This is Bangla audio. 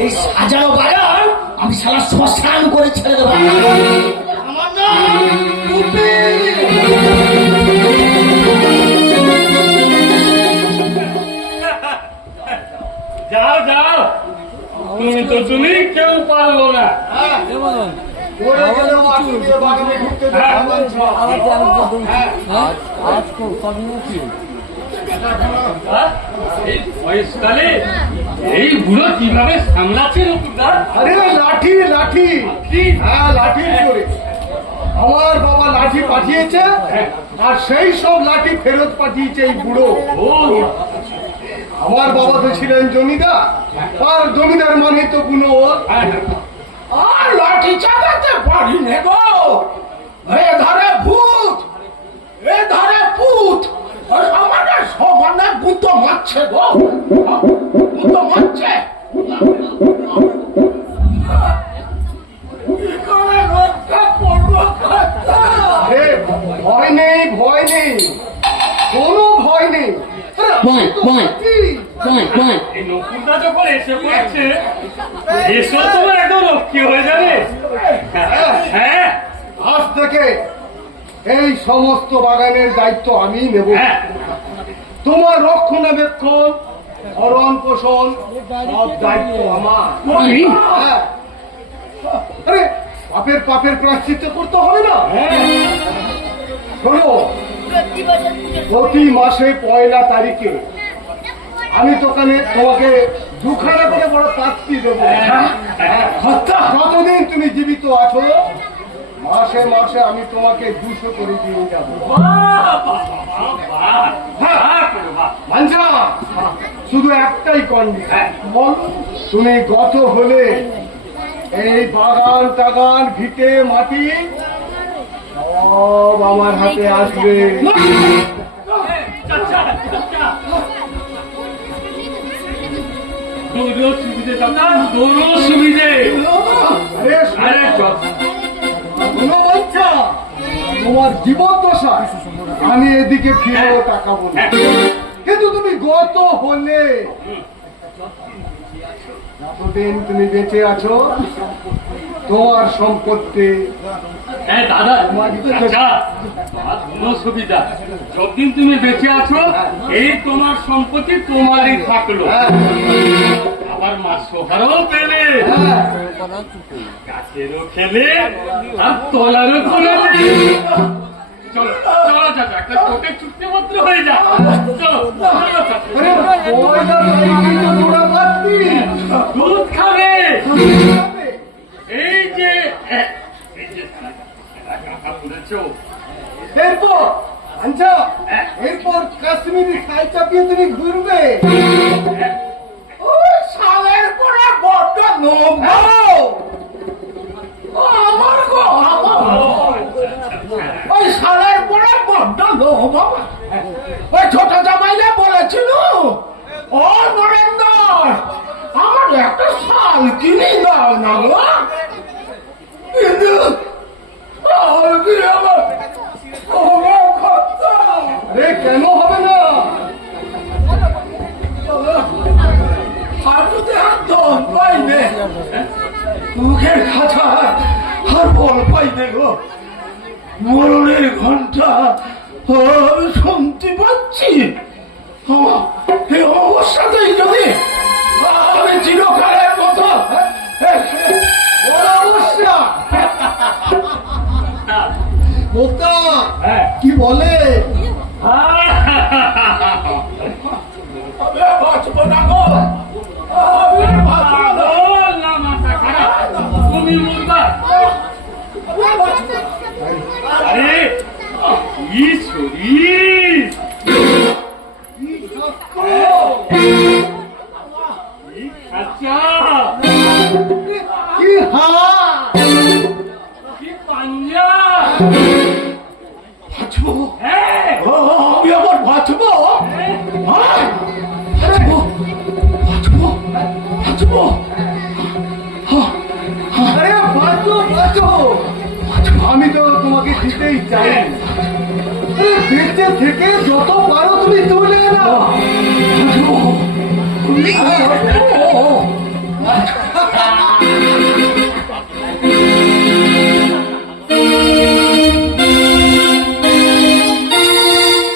এই সাজানো বাগান আমি সারা শ্মশান করে ছেড়ে দেবো। আমার যাও যাও। তুমি তো তুমি কেউ পারল না। হ্যাঁ। হ্যাঁ। হ্যাঁ? এই বয়সকালে বুড়ো কীভাবে সামলাচ্ছে আরে লাঠি লাঠি। হ্যাঁ লাঠি করে আমার বাবা লাঠি পাঠিয়েছে আর সেই সব লাঠি ফেরত পাঠিয়েছে এই বুড়ো। আমার বাবা তো ছিলেন জমিদার। আর জমিদার মানে তো কোনো হ্যাঁ, আর লাঠি চালাতে পারি নে নেই ভয় নেই। কোনো ভয় নেই। ভয়, ভয়। ভয় ভয় এই যখন এসে পড়েছে এসব তোমার একদম লক্ষ্মী হয়ে যাবে। হ্যাঁ। আজ থেকে এই সমস্ত বাগানের দায়িত্ব আমি নেব। হ্যাঁ। তোমার রক্ষণাবেক্ষণ ভরণ পোষণ সব দায়িত্ব আমার। হ্যাঁ। আরে পাপের পাপের প্রাশ্চিত্য করতে হবে না? প্রতি মাসে পয়লা তারিখে আমি দোকানে তোমাকে দুখানা করে বড় পাত্রি দেবো। হ্যাঁ, যতদিন তুমি জীবিত আছো? মাসে মাসে আমি তোমাকে দুশো করে দিয়ে যাব। শুধু একটাই কন্ডিশন তুমি গত হলে এই বাগান টাগান ভিটে মাটি সব আমার হাতে আসবে। তোমার জীবন দশা আমি এদিকে ফিরেও তাকাবো না। কিন্তু তুমি গত হলে তুমি বেঁচে আছো তোমার সম্পত্তি। হ্যাঁ দাদা সুবিধা। যতদিন তুমি বেঁচে আছো এই তোমার সম্পত্তি তোমারই থাকল। আবার মাছ সোহারও পেলে। গাছেরও খেলে আর তলারও করে চলো চলো চাচা একটা কোটে চুক্তি মাত্র হয়ে যা চলো। দুধ খাবে এই যে এই যে এরপর আচ্ছা এরপর কাশ্মীরি খাই চাপিয়ে তুমি ঘুরবে। পরে বড্ড নোম আমার গো আমার ওই পরে বড্ড নোম ওই ছোট জামাইলে বলেছিল ও নরেন্দ্র আমার একটা শাল কিনে দাও না গো। মুখের খাঁচা আর বল পাইবে গো। মরণের ঘণ্টা শুনতে পাচ্ছি। এই অবস্থাতেই যদি আমি চিরকালের মতো অবস্থা। হ্যাঁ। কি বলে? আমি আরে কি শরীর কি শক্ত, কি খাঁচা কি হাত কি পাঞ্জা বাঁচবো তো তোমাকে দিতেই চাই বেঁচে থেকে যত পারো তুমি তুলে নাও হ্যাঁ,